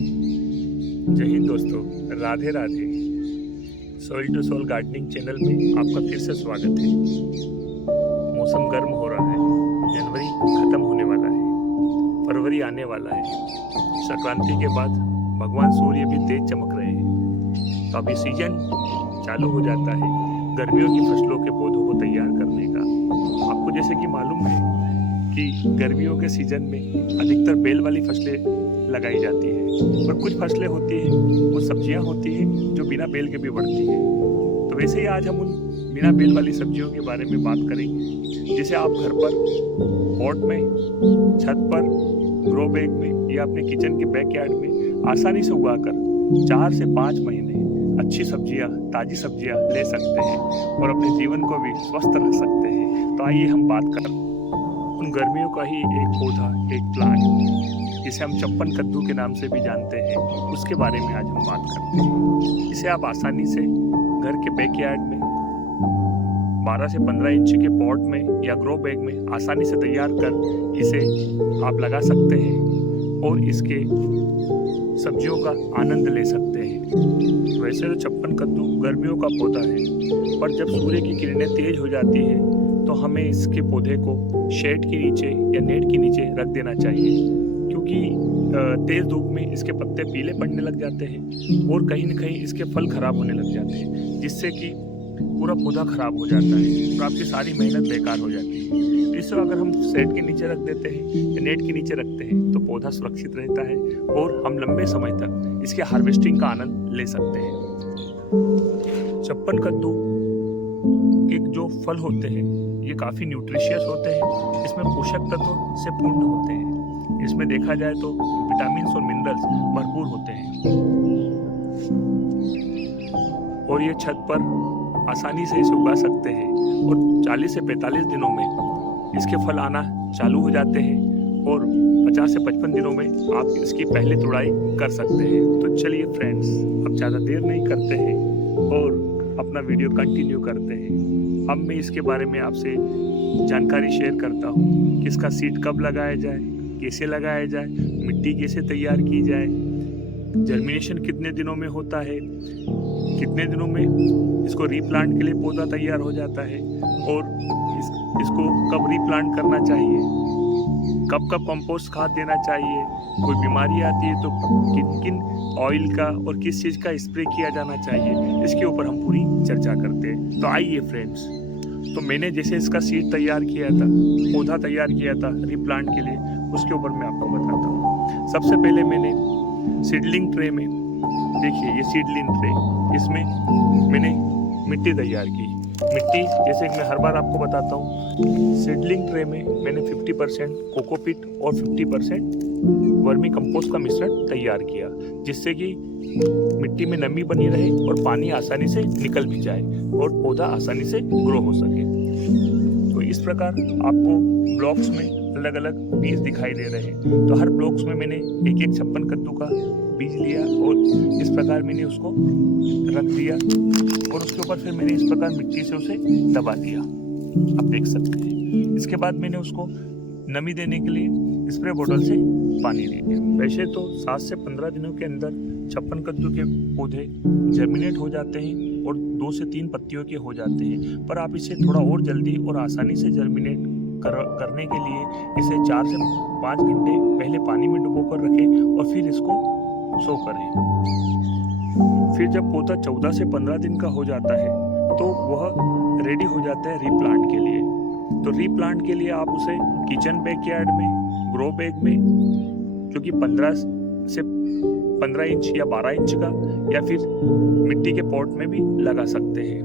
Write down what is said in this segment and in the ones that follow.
जय हिंद दोस्तों, Radhe Radhe. Soil to soul gardening channel में आपका फिर से स्वागत है। मौसम गर्म हो रहा है, जनवरी खत्म होने वाला है, फरवरी आने वाला है। संक्रांति के बाद भगवान सूर्य भी तेज चमक रहे हैं, तो अभी सीजन चालू हो जाता है गर्मियों की फसलों के पौधों को तैयार करने का। आपको जैसे कि मालूम है कि गर्मियों के सीजन में अधिकतर बेल वाली फसलें लगाई जाती है, और कुछ फसलें होती हैं, वो सब्जियां होती हैं जो बिना बेल के भी बढ़ती हैं। तो वैसे ही आज हम उन बिना बेल वाली सब्जियों के बारे में बात करेंगे, जिसे आप घर पर पॉट में, छत पर, ग्रो बैग में या अपने किचन के बैकयार्ड में आसानी से उगाकर 4 से 5 महीने अच्छी सब्जियां, ताज़ी सब्जियां ले सकते हैं और अपने जीवन को भी स्वस्थ रख सकते हैं। तो आइए हम बात करें उन गर्मियों का ही एक पौधा, एक प्लांट जिसे हम चप्पन कद्दू के नाम से भी जानते हैं, उसके बारे में आज हम बात करते हैं। इसे आप आसानी से घर के बैकयार्ड में 12 से 15 इंच के पॉट में या ग्रो बैग में आसानी से तैयार कर इसे आप लगा सकते हैं और इसके सब्जियों का आनंद ले सकते हैं। वैसे तो चप्पन कद्दू गर्मियों का पौधा है, पर जब सूर्य की किरणें तेज हो जाती है तो हमें इसके पौधे को शेड के नीचे या नेट के नीचे रख देना चाहिए, क्योंकि तेज़ धूप में इसके पत्ते पीले पड़ने लग जाते हैं और कहीं न कहीं इसके फल खराब होने लग जाते हैं, जिससे कि पूरा पौधा खराब हो जाता है और आपकी सारी मेहनत बेकार हो जाती है। तो इस तरह अगर हम शेड के नीचे रख देते हैं या नेट के नीचे रखते हैं तो पौधा सुरक्षित रहता है और हम लंबे समय तक इसके हार्वेस्टिंग का आनंद ले सकते हैं। चप्पन कद्दू के जो फल होते हैं ये काफ़ी न्यूट्रिशियस होते हैं, इसमें पोषक तत्व से पूर्ण होते हैं। इसमें देखा जाए तो विटामिन और मिनरल्स भरपूर होते हैं और ये छत पर आसानी से इसे उगा सकते हैं और 40 से 45 दिनों में इसके फल आना चालू हो जाते हैं और 50 से 55 दिनों में आप इसकी पहली तुड़ाई कर सकते हैं। तो चलिए फ्रेंड्स, अब ज़्यादा देर नहीं करते हैं और अपना वीडियो कंटिन्यू करते हैं। अब मैं इसके बारे में आपसे जानकारी शेयर करता हूँ कि इसका सीड कब लगाया जाए, कैसे लगाया जाए, मिट्टी कैसे तैयार की जाए, जर्मिनेशन कितने दिनों में होता है, कितने दिनों में इसको रीप्लांट के लिए पौधा तैयार हो जाता है और इसको कब रीप्लांट करना चाहिए, कब कब कंपोस्ट खाद देना चाहिए, कोई बीमारी आती है तो किन किन ऑयल का और किस चीज़ का स्प्रे किया जाना चाहिए, इसके ऊपर हम पूरी चर्चा करते हैं। तो आइए फ्रेंड्स, तो मैंने जैसे इसका सीड तैयार किया था, पौधा तैयार किया था रीप्लांट के लिए, उसके ऊपर मैं आपको बताता हूँ। सबसे पहले मैंने सीडलिंग ट्रे में, देखिए ये सीडलिंग ट्रे, इसमें मैंने मिट्टी तैयार की। मिट्टी जैसे कि मैं हर बार आपको बताता हूँ, सीडलिंग ट्रे में मैंने 50% कोकोपीट और 50% वर्मी कंपोस्ट का मिश्रण तैयार किया, जिससे कि मिट्टी में नमी बनी रहे और पानी आसानी से निकल भी जाए और पौधा आसानी से ग्रो हो सके। तो इस प्रकार आपको ब्लॉक्स में अलग अलग बीज दिखाई दे रहे हैं। तो हर ब्लॉक्स में मैंने एक एक चप्पन कद्दू का बीज लिया और इस प्रकार मैंने उसको रख दिया और उसके ऊपर फिर मैंने इस प्रकार मिट्टी से उसे दबा दिया, आप देख सकते हैं। इसके बाद मैंने उसको नमी देने के लिए स्प्रे बोतल से पानी दे दिया। वैसे तो 7 से 15 दिनों के अंदर चप्पन कद्दू के पौधे जर्मिनेट हो जाते हैं और 2 से 3 पत्तियों के हो जाते हैं, पर आप इसे थोड़ा और जल्दी और आसानी से जर्मिनेट करने के लिए इसे 4 से 5 घंटे पहले पानी में डुबो कर रखें और फिर इसको सो करें। फिर जब पौधा 14 से 15 दिन का हो जाता है तो वह रेडी हो जाता है रीप्लांट के लिए। तो रीप्लांट के लिए आप उसे किचन बैकयार्ड में, ग्रो बैग में, जो कि 15 से 15 इंच या 12 इंच का, या फिर मिट्टी के पॉट में भी लगा सकते हैं।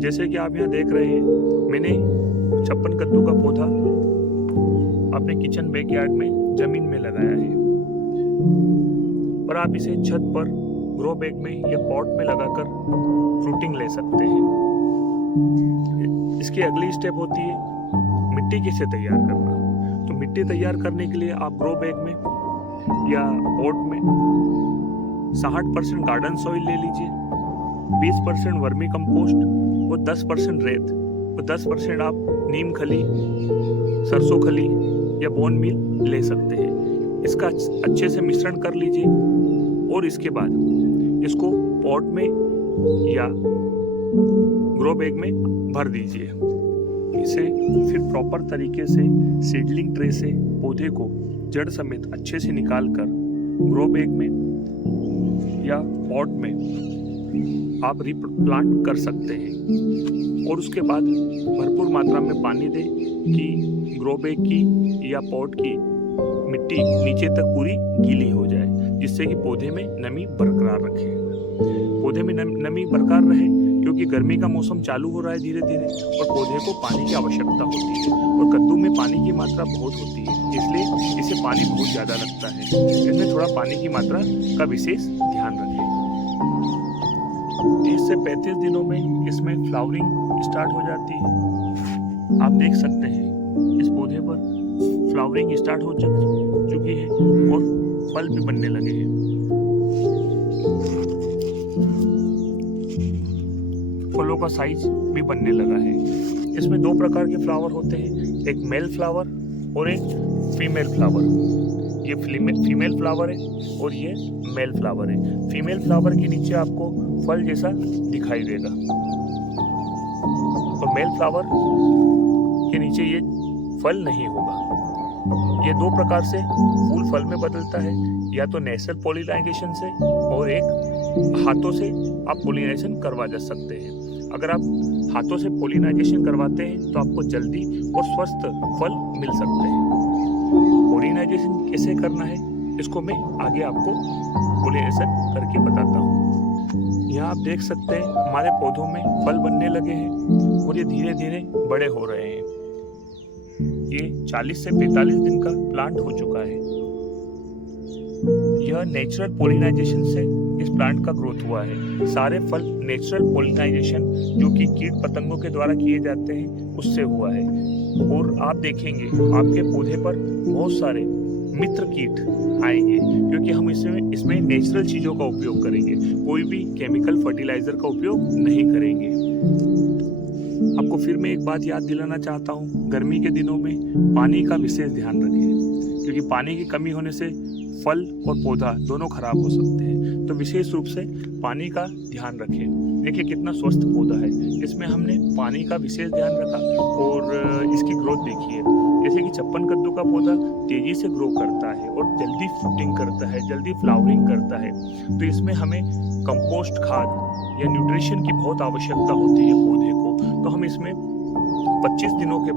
जैसे कि आप यहाँ देख रहे हैं, मैंने चप्पन कद्दू का पौधा अपने किचन बैकयार्ड में जमीन में लगाया है, पर आप इसे छत पर, ग्रो बैग में या पॉट में लगाकर फ्रूटिंग ले सकते हैं। इसकी अगली स्टेप होती है मिट्टी कैसे तैयार करना। तो मिट्टी तैयार करने के लिए आप ग्रो बैग में या पॉट में 60% गार्डन सॉइल ले लीजिए, 20% वर्मी कंपोस्ट और 10% रेत और 10% आप नीम खली, सरसों खली या बोन मील ले सकते हैं। इसका अच्छे से मिश्रण कर लीजिए और इसके बाद इसको पॉट में या ग्रो बैग में भर दीजिए। इसे फिर प्रॉपर तरीके से सीडलिंग ट्रे से पौधे को जड़ समेत अच्छे से निकालकर ग्रो बैग में या पॉट में आप रिप्लांट कर सकते हैं। और उसके बाद भरपूर मात्रा में पानी दें कि ग्रो बैग की या पॉट की मिट्टी नीचे तक पूरी गीली हो जाए, जिससे कि पौधे में नमी बरकरार रखे। पौधे में नमी बरकरार रहे क्योंकि गर्मी का मौसम चालू हो रहा है धीरे धीरे और पौधे को पानी की आवश्यकता होती है और कद्दू में पानी की मात्रा बहुत होती है, इसलिए इसे पानी बहुत ज़्यादा लगता है। इसमें थोड़ा पानी की मात्रा का विशेष ध्यान रखें। 30 से 35 दिनों में इसमें फ्लावरिंग स्टार्ट हो जाती है। आप देख सकते हैं इस पौधे पर फ्लावरिंग स्टार्ट हो चुकी है और फल भी बनने लगे हैं। फलों का साइज भी बनने लगा है। इसमें 2 प्रकार के फ्लावर होते हैं, एक मेल फ्लावर और एक फीमेल फ्लावर। ये फीमेल फ्लावर है और ये मेल फ्लावर है। फीमेल फ्लावर के नीचे आपको फल जैसा दिखाई देगा और मेल फ्लावर के नीचे ये फल नहीं होगा। ये 2 प्रकार से फूल फल में बदलता है, या तो नेचुरल पॉलिनाइजेशन से और एक हाथों से आप पॉलिनाइजेशन करवा जा सकते हैं। अगर आप हाथों से पॉलिनाइजेशन करवाते हैं तो आपको जल्दी और स्वस्थ फल मिल सकते हैं। पॉलिनाइजेशन कैसे करना है इसको मैं आगे आपको पॉलिनाइजेशन करके बताता हूँ। यहाँ आप देख सकते हैं हमारे पौधों में फल बनने लगे हैं और ये धीरे धीरे बड़े हो रहे हैं। ये 40 से 45 दिन का प्लांट हो चुका है। यह नेचुरल पॉलिनाइजेशन से इस प्लांट का ग्रोथ हुआ है। सारे फल नेचुरल पॉलिनाइजेशन जो कि कीट पतंगों के द्वारा किए जाते हैं उससे हुआ है। और आप देखेंगे आपके पौधे पर बहुत सारे मित्र कीट आएंगे क्योंकि हम इसमें नेचुरल चीज़ों का उपयोग करेंगे, कोई भी केमिकल फर्टिलाइजर का उपयोग नहीं करेंगे। आपको फिर मैं एक बात याद दिलाना चाहता हूँ, गर्मी के दिनों में पानी का विशेष ध्यान रखें क्योंकि पानी की कमी होने से फल और पौधा दोनों खराब हो सकते हैं। तो विशेष रूप से पानी का ध्यान रखें। देखिए कितना स्वस्थ पौधा है, इसमें हमने पानी का विशेष ध्यान रखा और इसकी ग्रोथ देखिए। जैसे कि चप्पन कद्दू का पौधा तेजी से ग्रो करता है और जल्दी फ्रूटिंग करता है, जल्दी फ्लावरिंग करता है। तो इसमें हमें कंपोस्ट खाद या न्यूट्रिशन की बहुत आवश्यकता होती है पौधे को। तो हम इसमें 25 दिनों के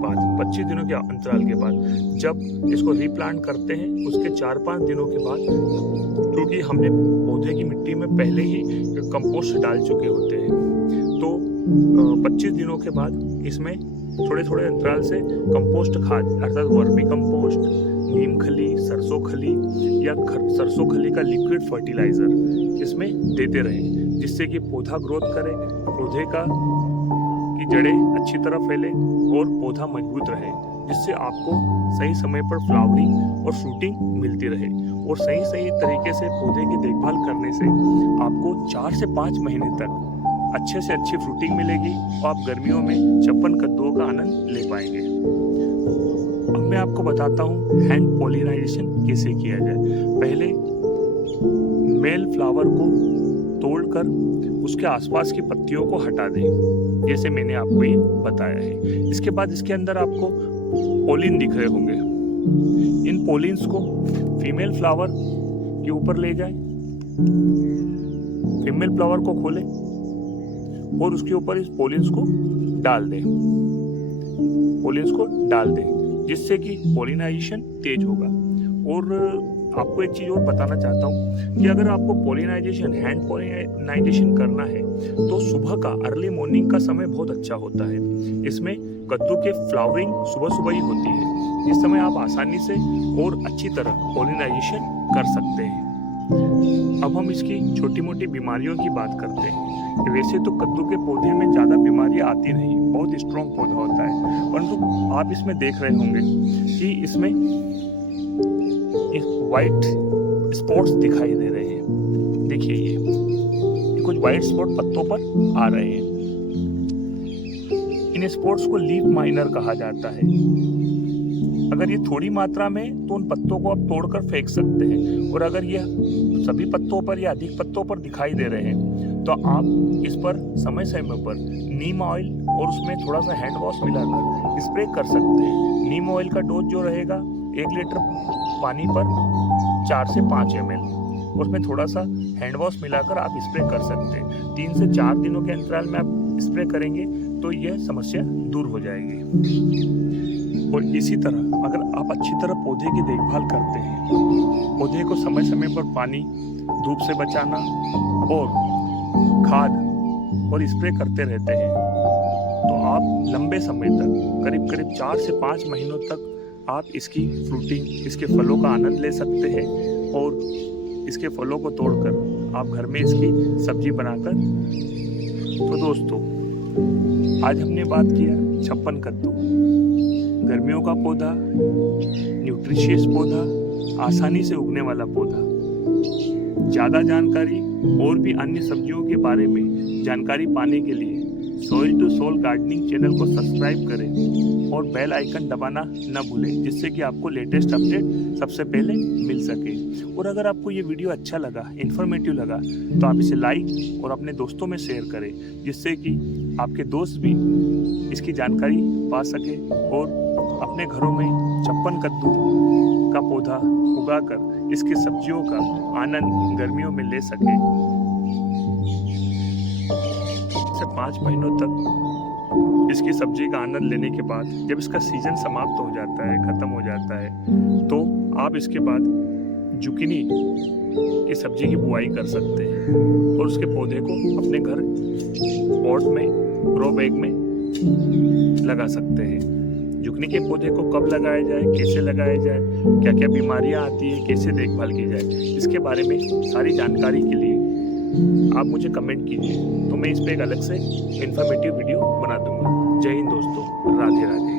अंतराल के बाद जब इसको रीप्लांट करते हैं उसके 4-5 दिनों के बाद, क्योंकि हमने पौधे की मिट्टी में पहले ही कंपोस्ट डाल चुके होते हैं, तो 25 दिनों के बाद इसमें थोड़े थोड़े अंतराल से कंपोस्ट खाद अर्थात वर्मी कंपोस्ट, नीम खली, सरसों खली या सरसों खली का लिक्विड फर्टिलाइजर इसमें देते रहें, जिससे कि पौधा ग्रोथ करे, पौधे की जड़ें अच्छी तरह फैले और पौधा मजबूत रहे, जिससे आपको सही समय पर फ्लावरिंग और फ्रूटिंग मिलती रहे। और सही तरीके से पौधे की देखभाल करने से आपको 4 से 5 महीने तक अच्छे से अच्छी फ्रूटिंग मिलेगी और आप गर्मियों में चप्पन कद्दुओं का आनंद ले पाएंगे। अब मैं आपको बताता हूँ हैंड पॉलिनाइजेशन कैसे किया जाए। पहले मेल फ्लावर को तोड़कर उसके आसपास की पत्तियों को हटा दें, जैसे मैंने आपको ये बताया है। इसके बाद इसके अंदर आपको पोलिन दिख रहे होंगे। इन पोलिन्स को फीमेल फ्लावर के ऊपर ले जाएं, फीमेल फ्लावर को खोलें और उसके ऊपर इस पोलिन्स को डाल दें, जिससे कि पोलिनाइजेशन तेज होगा। और आपको एक चीज़ और बताना चाहता हूँ कि अगर आपको हैंड पॉलिनाइजेशन करना है तो सुबह का अर्ली मॉर्निंग का समय बहुत अच्छा होता है। इसमें कद्दू के फ्लावरिंग सुबह ही होती है, इस समय आप आसानी से और अच्छी तरह पॉलिनाइजेशन कर सकते हैं। अब हम इसकी छोटी मोटी बीमारियों की बात करते हैं। वैसे तो कद्दू के पौधे में ज़्यादा बीमारियाँ आती नहीं, बहुत स्ट्रॉन्ग पौधा होता है, परंतु आप इसमें देख रहे होंगे कि इसमें वाइट स्पॉट्स दिखाई दे रहे हैं। देखिए ये कुछ वाइट स्पॉट पत्तों पर आ रहे हैं। इन स्पॉट्स को लीफ माइनर कहा जाता है। अगर ये थोड़ी मात्रा में तो उन पत्तों को आप तोड़कर फेंक सकते हैं, और अगर यह सभी पत्तों पर या अधिक पत्तों पर दिखाई दे रहे हैं तो आप इस पर समय समय पर नीम ऑयल और उसमें थोड़ा सा हैंड वॉश मिलाकर स्प्रे कर सकते हैं। नीम ऑयल का डोज जो रहेगा 1 लीटर पानी पर 4 से 5 ml, उसमें थोड़ा सा हैंड वॉश मिलाकर आप स्प्रे कर सकते हैं। 3 से 4 दिनों के अंतराल में आप स्प्रे करेंगे तो यह समस्या दूर हो जाएगी। और इसी तरह अगर आप अच्छी तरह पौधे की देखभाल करते हैं, पौधे को समय समय पर पानी, धूप से बचाना और खाद और स्प्रे करते रहते हैं, तो आप लंबे समय तक करीब करीब 4 से 5 महीनों तक आप इसकी फ्रूटिंग, इसके फलों का आनंद ले सकते हैं, और इसके फलों को तोड़कर आप घर में इसकी सब्जी बनाकर। तो दोस्तों, आज हमने बात किया छप्पन कद्दू, गर्मियों का पौधा, न्यूट्रिशियस पौधा, आसानी से उगने वाला पौधा। ज़्यादा जानकारी और भी अन्य सब्जियों के बारे में जानकारी पाने के लिए soil to soul gardening channel को सब्सक्राइब करें और बेल आइकन दबाना न भूलें, जिससे कि आपको लेटेस्ट अपडेट सबसे पहले मिल सके। और अगर आपको ये वीडियो अच्छा लगा, इन्फॉर्मेटिव लगा, तो आप इसे लाइक और अपने दोस्तों में शेयर करें, जिससे कि आपके दोस्त भी इसकी जानकारी पा सके और अपने घरों में छप्पन कद्दू का पौधा उगाकर इसकी सब्जियों का आनंद गर्मियों में ले सके। से 5 महीनों तक इसकी सब्जी का आनंद लेने के बाद जब इसका सीजन समाप्त हो जाता है, ख़त्म हो जाता है, तो आप इसके बाद जुकिनी की सब्जी की बुआई कर सकते हैं और उसके पौधे को अपने घर पॉट में, ग्रो बैग में लगा सकते हैं। जुकनी के पौधे को कब लगाया जाए, कैसे लगाया जाए, क्या क्या बीमारियां आती है, कैसे देखभाल की जाए, इसके बारे में सारी जानकारी के लिए आप मुझे कमेंट कीजिए, तो मैं इस पर एक अलग से इन्फॉर्मेटिव वीडियो बना दूंगा। जय हिंद दोस्तों, राधे राधे।